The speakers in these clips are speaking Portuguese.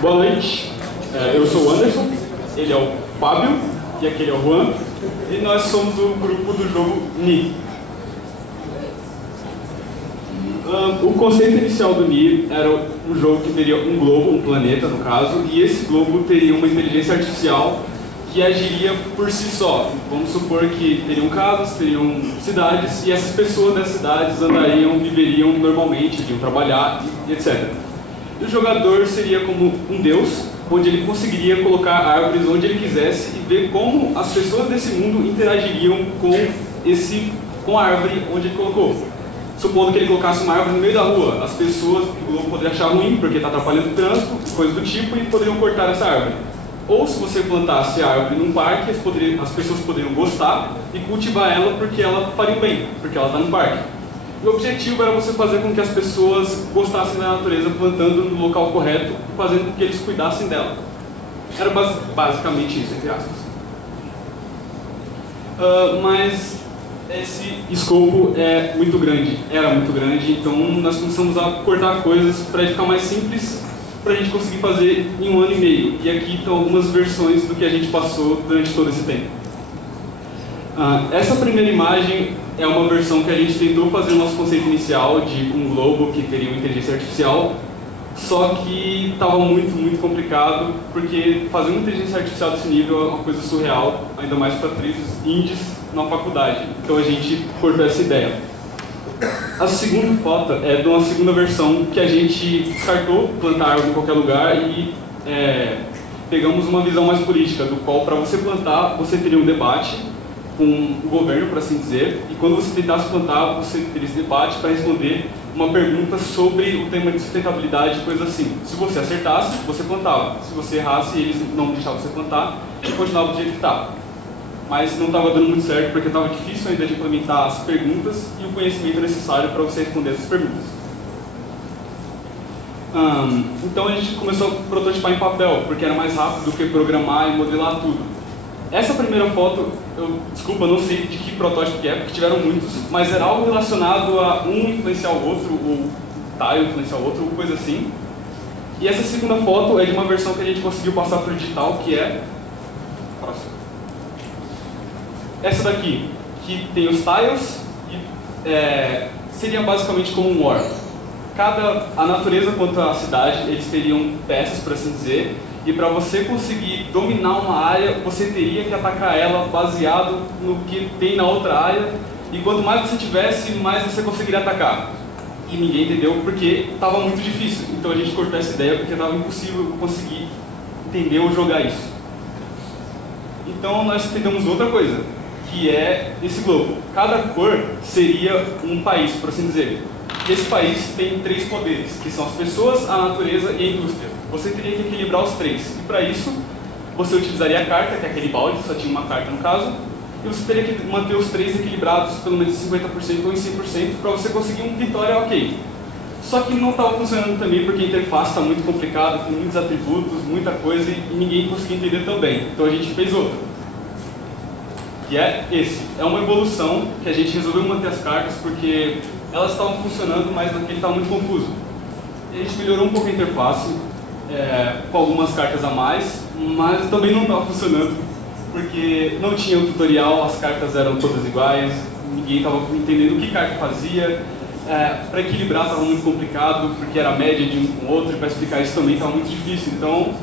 Boa noite, eu sou o Anderson, ele é o Fábio e aquele é o Juan, e nós somos o grupo do jogo Ni. O conceito inicial do Ni era um jogo que teria um globo, um planeta no caso, e esse globo teria uma inteligência artificial que agiria por si só. Vamos supor que teriam casas, teriam cidades, e essas pessoas das cidades andariam, viveriam normalmente, iriam trabalhar, etc. E o jogador seria como um deus, onde ele conseguiria colocar árvores onde ele quisesse e ver como as pessoas desse mundo interagiriam com a árvore onde ele colocou. Supondo que ele colocasse uma árvore no meio da rua, as pessoas do globo poderiam achar ruim porque está atrapalhando o trânsito, coisas do tipo, e poderiam cortar essa árvore. Ou se você plantasse a árvore num parque, as pessoas poderiam gostar e cultivar ela porque ela faria bem, porque ela está no parque. O objetivo era você fazer com que as pessoas gostassem da natureza plantando no local correto, fazendo com que eles cuidassem dela. Era basicamente isso, entre aspas. Mas esse escopo é muito grande, era muito grande, então nós começamos a cortar coisas para ficar mais simples, para a gente conseguir fazer em 1 ano e meio. E aqui estão algumas versões do que a gente passou durante todo esse tempo. Essa primeira imagem é uma versão que a gente tentou fazer o nosso conceito inicial de um globo que teria uma inteligência artificial, só que estava muito complicado, porque fazer uma inteligência artificial desse nível é uma coisa surreal, ainda mais para atrizes indies na faculdade. Então a gente cortou essa ideia. A segunda foto é de uma segunda versão que a gente descartou plantar árvore em qualquer lugar e pegamos uma visão mais política, do qual para você plantar você teria um debate com o governo, por assim dizer, e quando você tentasse plantar, você teria esse debate para responder uma pergunta sobre o tema de sustentabilidade, coisa assim. Se você acertasse, você plantava. Se você errasse, eles não deixavam você plantar e continuava do jeito que estava. Mas não estava dando muito certo, porque estava difícil ainda de implementar as perguntas e o conhecimento necessário para você responder essas perguntas. Então a gente começou a prototipar em papel, porque era mais rápido do que programar e modelar tudo. Essa primeira foto, desculpa, não sei de que protótipo que é, porque tiveram muitos, mas era algo relacionado a um influenciar o outro, ou tile influenciar o outro, ou coisa assim. E essa segunda foto é de uma versão que a gente conseguiu passar para o digital, que é... Próximo. Essa daqui, que tem os tiles, e seria basicamente como um war. A natureza quanto a cidade, eles teriam peças, por assim dizer, e para você conseguir dominar uma área, você teria que atacar ela baseado no que tem na outra área, e quanto mais você tivesse, mais você conseguiria atacar. E ninguém entendeu porque estava muito difícil, então a gente cortou essa ideia porque estava impossível conseguir entender ou jogar isso. Então nós entendemos outra coisa, que é esse globo. Cada cor seria um país, por assim dizer. Esse país tem 3 poderes, que são as pessoas, a natureza e a indústria. Você teria que equilibrar os 3. E para isso, você utilizaria a carta, que é aquele balde, só tinha uma carta no caso, e você teria que manter os 3 equilibrados pelo menos em 50% ou em 100% para você conseguir uma vitória ok. Só que não estava funcionando também porque a interface está muito complicada, com muitos atributos, muita coisa, e ninguém conseguia entender também. Então a gente fez outra. Que é esse. É uma evolução que a gente resolveu manter as cartas porque elas estavam funcionando, mas naquele estava muito confuso. E a gente melhorou um pouco a interface, com algumas cartas a mais, mas também não estava funcionando, porque não tinha um tutorial, as cartas eram todas iguais, ninguém estava entendendo o que carta fazia. Para equilibrar estava muito complicado, porque era a média de um com o outro, e para explicar isso também estava muito difícil. Então,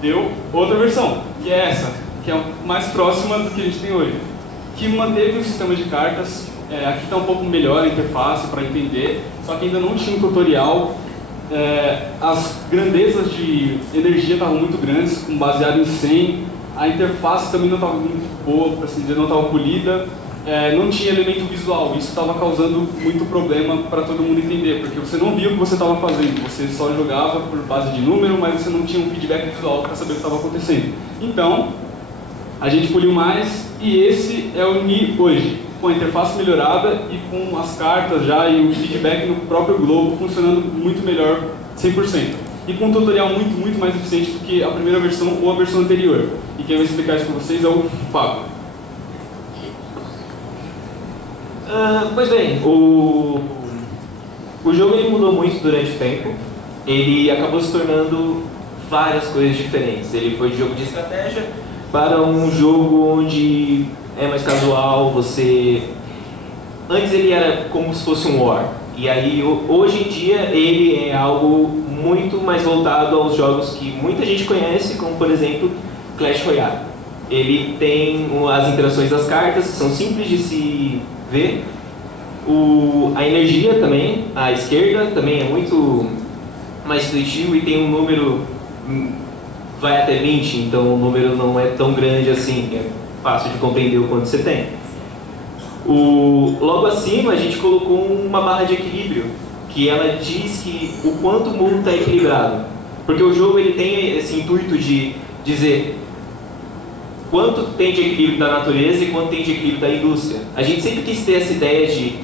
deu outra versão, que é essa, que é mais próxima do que a gente tem hoje, que manteve o sistema de cartas. Aqui está um pouco melhor a interface para entender, só que ainda não tinha um tutorial. As grandezas de energia estavam muito grandes, baseado em 100. A interface também não estava muito boa, para assim dizer, não estava polida. Não tinha elemento visual, isso estava causando muito problema para todo mundo entender, porque você não via o que você estava fazendo, você só jogava por base de número, mas você não tinha um feedback visual para saber o que estava acontecendo. Então, a gente poliu mais, e esse é o Ni hoje, com a interface melhorada e com as cartas já e o feedback no próprio globo funcionando muito melhor, 100%. E com um tutorial muito mais eficiente do que a primeira versão ou a versão anterior. E quem vai explicar isso para vocês é o Fábio. Pois bem, o jogo ele mudou muito durante o tempo. Ele acabou se tornando várias coisas diferentes. Ele foi de jogo de estratégia para um jogo onde é mais casual, Antes ele era como se fosse um War, e aí hoje em dia ele é algo muito mais voltado aos jogos que muita gente conhece, como por exemplo Clash Royale. Ele tem as interações das cartas, que são simples de se ver. A energia também, à esquerda, também é muito mais intuitivo e tem um número, vai até 20, então o número não é tão grande assim, é fácil de compreender o quanto você tem. Logo acima a gente colocou uma barra de equilíbrio, que ela diz que o quanto o mundo está equilibrado. Porque o jogo ele tem esse intuito de dizer quanto tem de equilíbrio da natureza e quanto tem de equilíbrio da indústria. A gente sempre quis ter essa ideia de...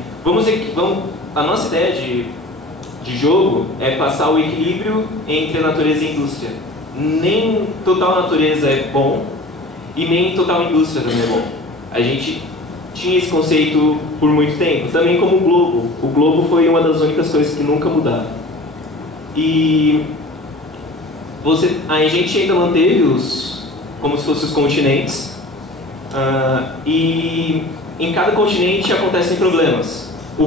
a nossa ideia de jogo é passar o equilíbrio entre a natureza e a indústria. Nem total natureza é bom e nem total indústria também é bom. A gente tinha esse conceito por muito tempo, também como o globo. O globo foi uma das únicas coisas que nunca mudaram. E a gente ainda manteve como se fossem os continentes, e em cada continente acontecem problemas. O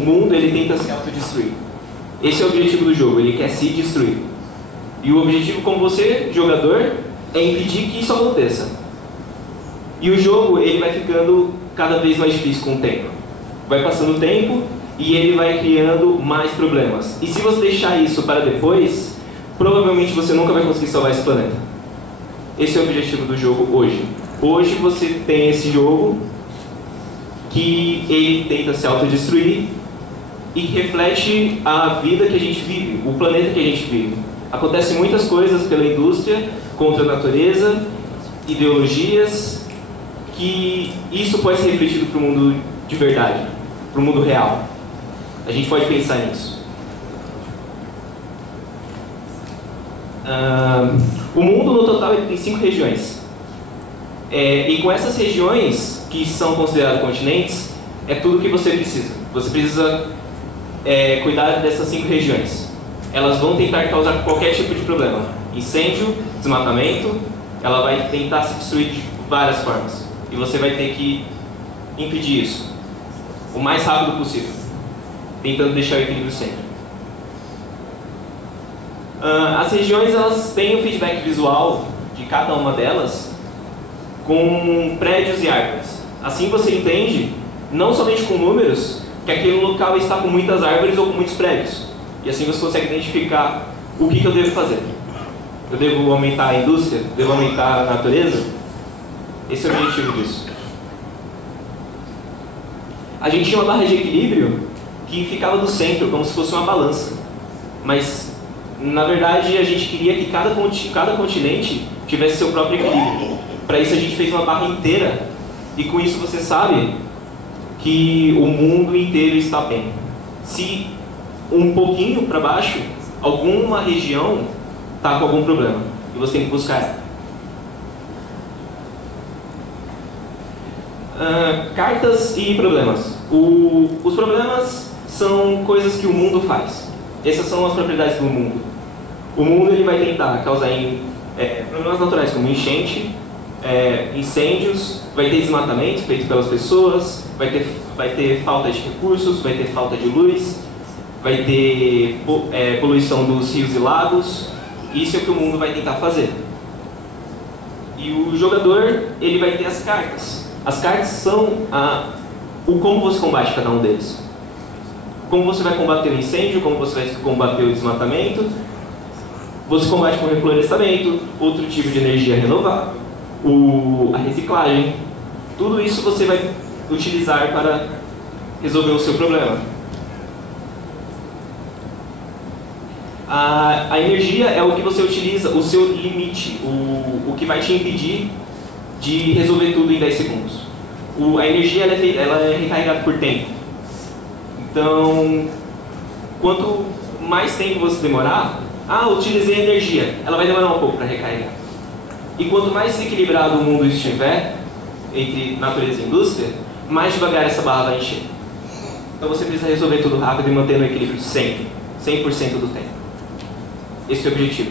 mundo ele tenta se autodestruir. Esse é o objetivo do jogo, ele quer se destruir. E o objetivo como você, jogador, é impedir que isso aconteça. E o jogo ele vai ficando cada vez mais difícil com o tempo. Vai passando o tempo e ele vai criando mais problemas. E se você deixar isso para depois, provavelmente você nunca vai conseguir salvar esse planeta. Esse é o objetivo do jogo hoje. Hoje você tem esse jogo que ele tenta se autodestruir e reflete a vida que a gente vive, o planeta que a gente vive. Acontecem muitas coisas pela indústria, contra a natureza, ideologias, que isso pode ser refletido para o mundo de verdade, para o mundo real. A gente pode pensar nisso. O mundo no total ele tem 5 regiões. E com essas regiões, que são consideradas continentes, é tudo o que você precisa. Você precisa cuidar dessas 5 regiões. Elas vão tentar causar qualquer tipo de problema. Incêndio, desmatamento, ela vai tentar se destruir de várias formas. E você vai ter que impedir isso o mais rápido possível, tentando deixar o equilíbrio sempre. As regiões elas têm um feedback visual de cada uma delas com prédios e árvores. Assim você entende, não somente com números, que aquele local está com muitas árvores ou com muitos prédios. E assim você consegue identificar o que eu devo fazer. Eu devo aumentar a indústria? Devo aumentar a natureza? Esse é o objetivo disso. A gente tinha uma barra de equilíbrio que ficava no centro, como se fosse uma balança. Mas, na verdade, a gente queria que cada continente tivesse seu próprio equilíbrio. Para isso a gente fez uma barra inteira. E com isso você sabe que o mundo inteiro está bem. Se um pouquinho para baixo, alguma região está com algum problema. E você tem que buscar ela. Cartas e problemas. Os problemas são coisas que o mundo faz. Essas são as propriedades do mundo. O mundo ele vai tentar causar problemas naturais como enchente, incêndios, vai ter desmatamento feito pelas pessoas, vai ter falta de recursos, vai ter falta de luz, vai ter poluição dos rios e lagos. Isso é o que o mundo vai tentar fazer. E o jogador ele vai ter as cartas. As cartas são como você combate cada um deles. Como você vai combater o incêndio, como você vai combater o desmatamento. Você combate com reflorestamento, outro tipo de energia renovável, a reciclagem. Tudo isso você vai utilizar para resolver o seu problema. A energia é o que você utiliza, o seu limite, o que vai te impedir de resolver tudo em 10 segundos. A energia ela é recarregada por tempo. Então, quanto mais tempo você demorar, utilizei a energia, ela vai demorar um pouco para recarregar. E quanto mais desequilibrado o mundo estiver, entre natureza e indústria, mais devagar essa barra vai encher. Então você precisa resolver tudo rápido e manter no equilíbrio sempre, 100% do tempo. esse objetivo.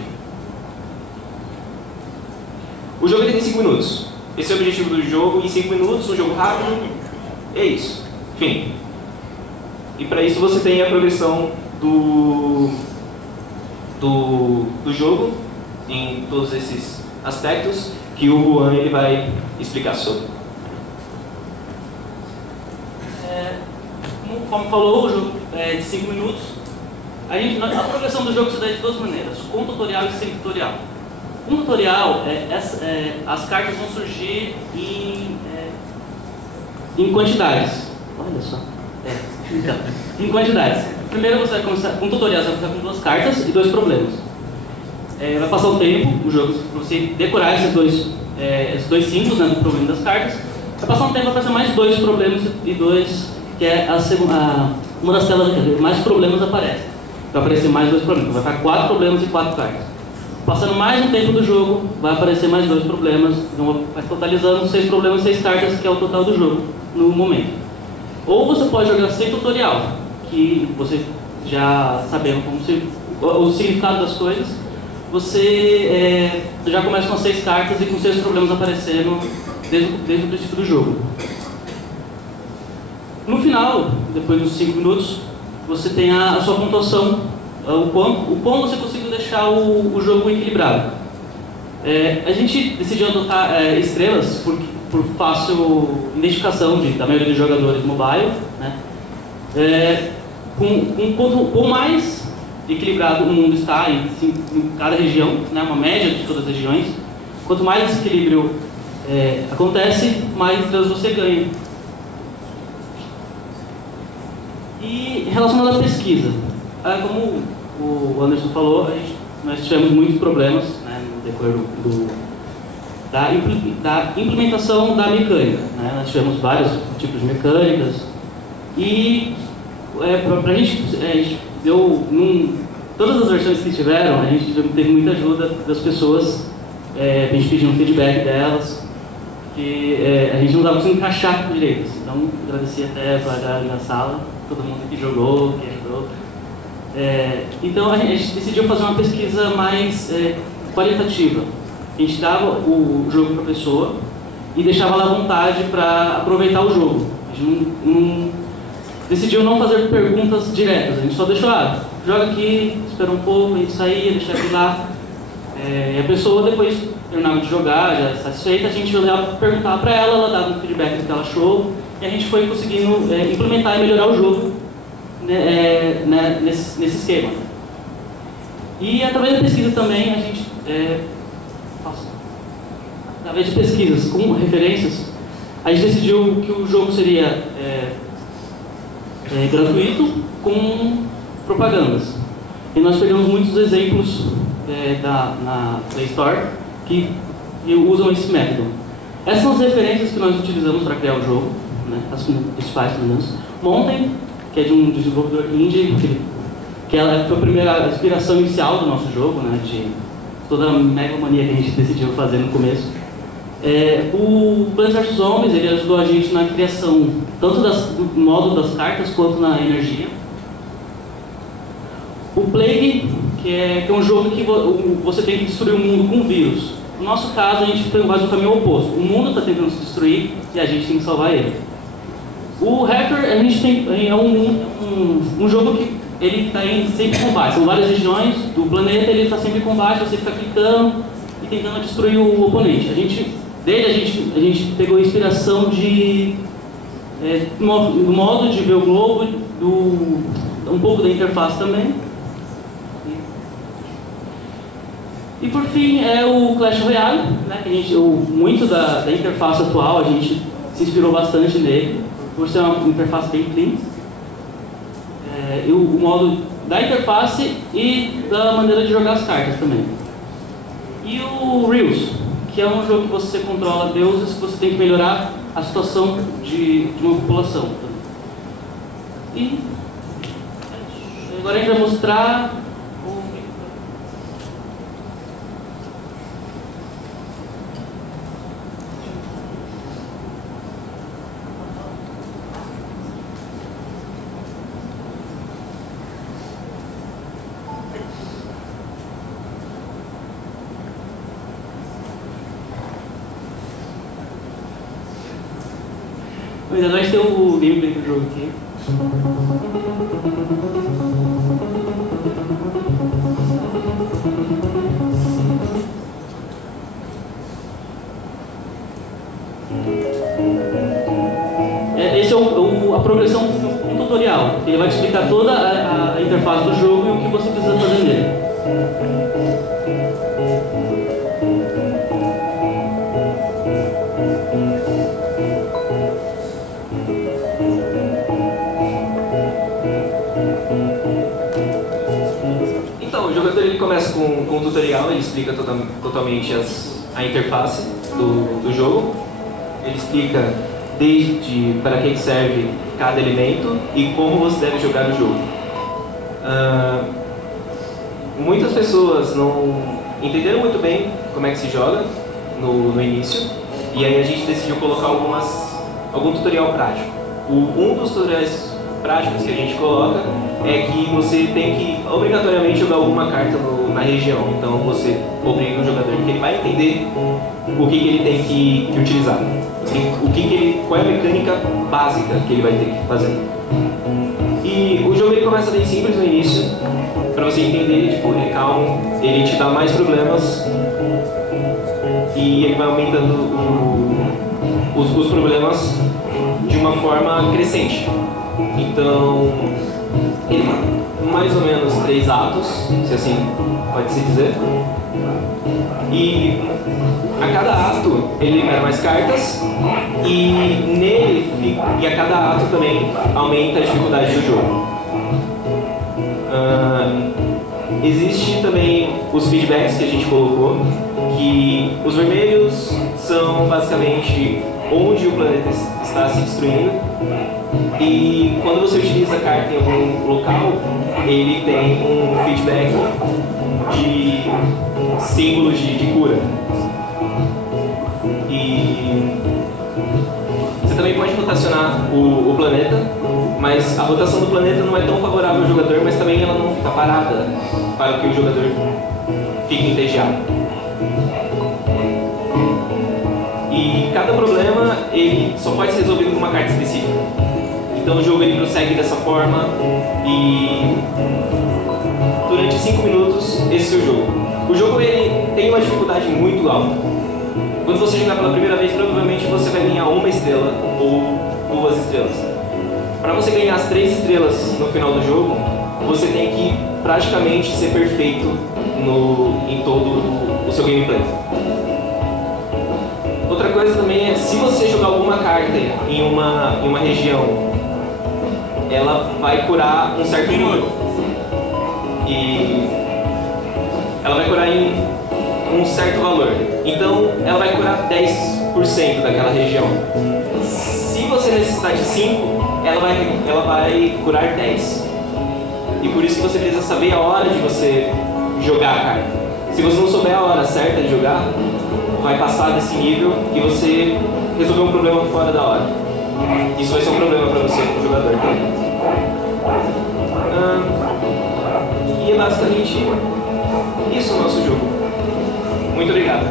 O jogo tem 5 minutos. Esse é o objetivo do jogo. Em 5 minutos, um jogo rápido. É isso. Fim. E para isso você tem a progressão do jogo em todos esses aspectos que o Juan ele vai explicar sobre. Como falou, o jogo é de 5 minutos. A progressão do jogo se dá de duas maneiras, com tutorial e sem tutorial. Com tutorial, as cartas vão surgir em quantidades. Olha só. Então, em quantidades. Primeiro você vai começar com tutorial, você vai começar com 2 cartas e 2 problemas. Vai passar o tempo, o jogo, para você decorar esses dois símbolos, né, do problema das cartas. Vai passar um tempo, vai aparecer mais 2 problemas e 2, que é uma das telas que mais problemas aparecem. Vai aparecer mais 2 problemas, vai ficar 4 problemas e 4 cartas. Passando mais um tempo do jogo, vai aparecer mais 2 problemas, então vai totalizando 6 problemas e 6 cartas, que é o total do jogo no momento. Ou você pode jogar sem tutorial, que você já sabendo o significado das coisas, você já começa com 6 cartas e com 6 problemas aparecendo desde o princípio do jogo. No final, depois dos 5 minutos, você tem a sua pontuação, o quão você conseguiu deixar o jogo equilibrado. A gente decidiu adotar estrelas por fácil identificação da maioria dos jogadores mobile, né? Quanto mais equilibrado o mundo está em cada região, né? Uma média de todas as regiões, quanto mais esse equilíbrio acontece, mais estrelas você ganha. E relacionado à pesquisa, como o Anderson falou, nós tivemos muitos problemas, né, no decorrer da implementação da mecânica, né? Nós tivemos vários tipos de mecânicas e a gente deu todas as versões que tiveram, a gente teve muita ajuda das pessoas, a gente pedindo feedback delas, que a gente não estava conseguindo encaixar direito. Então, agradecer até para a galera da sala, todo mundo que jogou, que ajudou. Então, a gente decidiu fazer uma pesquisa mais qualitativa. A gente dava o jogo para a pessoa e deixava ela à vontade para aproveitar o jogo. A gente decidiu não fazer perguntas diretas, a gente só deixou, joga aqui, espera um pouco, a gente saía, deixava ele lá. E a pessoa depois terminava de jogar, já satisfeita, a gente olhava, perguntava para ela dava um feedback do que ela achou, e a gente foi conseguindo implementar e melhorar o jogo nesse esquema. E através da pesquisa também, a gente, através de pesquisas com referências, a gente decidiu que o jogo seria gratuito com propagandas. E nós pegamos muitos exemplos na Play Store que usam esse método. Essas são as referências que nós utilizamos para criar o jogo, né, as principais, pelo menos. Mountain, que é de um desenvolvedor indie, que ela foi a primeira inspiração inicial do nosso jogo, né, de toda a megalomania que a gente decidiu fazer no começo. O Plants vs Zombies, ele ajudou a gente na criação tanto do modo das cartas quanto na energia. O Plague, que é um jogo que você tem que destruir o mundo com vírus. No nosso caso, a gente faz o caminho oposto. O mundo está tentando se destruir e a gente tem que salvar ele. O Hacker, a gente é um jogo que ele está sempre em combate. São várias regiões do planeta, ele está sempre em combate, você fica clicando e tentando destruir o oponente. A gente pegou inspiração do modo de ver o globo, um pouco da interface também. E por fim é o Clash Royale, né, que muito da interface atual a gente se inspirou bastante nele, por ser uma interface bem clean. O modo da interface e da maneira de jogar as cartas também. E o Reels, que é um jogo que você controla deuses, que você tem que melhorar a situação de uma população. E agora a gente vai mostrar Mas agora a gente tem o gameplay do jogo aqui. Esse é a progressão do tutorial. Ele vai te explicar toda a interface do jogo e o que você precisa fazer nele. Então, o jogador ele começa com um tutorial, ele explica totalmente a interface do jogo. Ele explica desde para que serve cada elemento e como você deve jogar o jogo. Muitas pessoas não entenderam muito bem como é que se joga no início, e aí a gente decidiu colocar algum tutorial prático. Um dos tutoriais práticos que a gente coloca é que você tem que obrigatoriamente jogar alguma carta na região. Então você obriga o jogador que ele vai entender o que ele tem que utilizar. Qual é a mecânica básica que ele vai ter que fazer. E o jogo ele começa bem simples no início, para você entender, tipo, ele é calmo, ele te dá mais problemas e ele vai aumentando os problemas de uma forma crescente. Então, ele tem mais ou menos 3 atos, se assim pode-se dizer. E a cada ato ele libera mais cartas e a cada ato também aumenta a dificuldade do jogo. Existe também os feedbacks que a gente colocou, que os vermelhos são basicamente onde o planeta está se destruindo, e quando você utiliza a carta em algum local, ele tem um feedback de símbolos de cura. E você também pode rotacionar o planeta, mas a rotação do planeta não é tão favorável ao jogador, mas também ela não fica parada para que o jogador fique entediado. E cada problema ele só pode ser resolvido com uma carta específica. Então o jogo ele prossegue dessa forma e durante 5 minutos esse é o jogo. O jogo ele tem uma dificuldade muito alta. Quando você jogar pela primeira vez, provavelmente você vai ganhar 1 estrela ou 2 estrelas. Para você ganhar as 3 estrelas no final do jogo, você tem que praticamente ser perfeito em todo o seu gameplay. Outra coisa também é, se você jogar alguma carta em uma região, ela vai curar um certo número. E ela vai curar em um certo valor. Então, ela vai curar 10% daquela região. Se você necessitar de 5, ela vai curar 10. E por isso que você precisa saber a hora de você jogar a carta. Se você não souber a hora certa de jogar, vai passar desse nível e você resolveu um problema fora da hora. Isso vai ser um problema para você, como jogador também. E é basicamente isso o nosso jogo. Muito obrigado.